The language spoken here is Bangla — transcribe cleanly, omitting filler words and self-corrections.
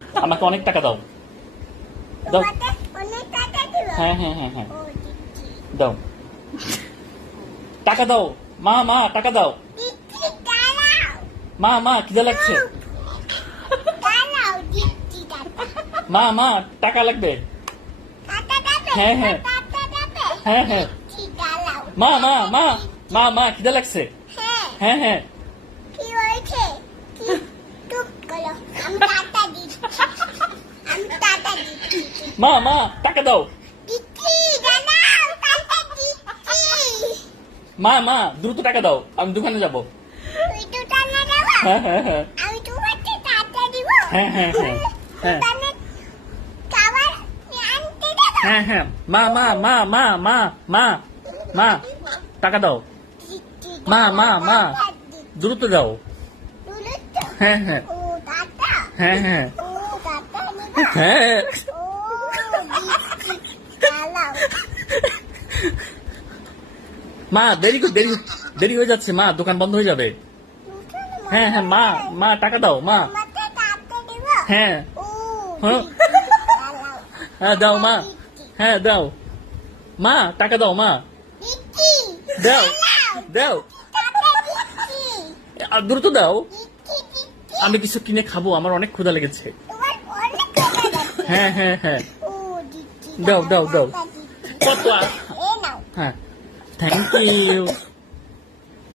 আমাকে অনেক টাকা দাও। দাও। তোমাকে অনেক টাকা দিব। হ্যাঁ হ্যাঁ হ্যাঁ হ্যাঁ ও দিচ্ছি। দাও। টাকা দাও। মা মা টাকা দাও। দিচ্ছি, দাঁড়াও। মা মা খিদে লাগছে। দাঁড়াও, দিচ্ছি টাকা। মা মা টাকা লাগবে। টাকা দেবে? হ্যাঁ, হ্যাঁ। টাকা দেবে? হ্যাঁ হ্যাঁ দিচ্ছি, দাঁড়াও। মা মা মা মা মা খিদে লাগছে। হ্যাঁ, হ্যাঁ হ্যাঁ কি হয়েছে? কি? চুপ করো। আমি টাকা দিচ্ছি। আমি টাকা দিচ্ছি। মা মা টাকা দাও। দিচ্ছি, দাঁড়াও, টাকা দিচ্ছি। মা মা দ্রুত টাকা দাও, আমি দোকানে যাব। তুই তো টাকা দেবো? হ্যাঁ হ্যাঁ হ্যাঁ আমি তোমাকে টাকা দিব। হ্যাঁ, হ্যাঁ, হ্যাঁ, হ্যাঁ। দোকানে খাবার আনতে দেবো? হ্যাঁ হ্যাঁ মা মা মা মা মা মা মা টাকা দাও। দিচ্ছি, মা মা মা টাকা দিচ্ছি। দ্রুত দাও। তুলে তো? হ্যাঁ হ্যাঁ ও টাকা? হ্যাঁ হ্যাঁ ও টাকা নিবো? হ্যাঁ ও দিচ্ছি, দাঁড়াও। মা দেরি দেরি হয়ে যাচ্ছে, মা দোকান বন্ধ হয়ে যাবে। হ্যাঁ হ্যাঁ মা মা টাকা দাও মা। তোমাকে টাকা দিব? হ্যাঁ ও হ্যাঁ। দিচ্ছি, দাঁড়াও। হ্যাঁ দাও মা। দিচ্ছি, হ্যাঁ দাও। মা টাকা দাও মা। দিচ্ছি, দাও দাঁড়াও। দাও। টাকা দিচ্ছি, দ্রুত দাও, দিচ্ছি, দিচ্ছি। আমি কিছু কিনে খাবো, আমার অনেক ক্ষুধা লেগেছে। তোমার অনেক টাকা যাচ্ছে। হ্যাঁ হ্যাঁ হ্যাঁ ও দিচ্ছি, দাও, দাও, দাও। টাকা দিচ্ছি। কত এ নাও। হ্যাঁ থ্যাংক ইউ।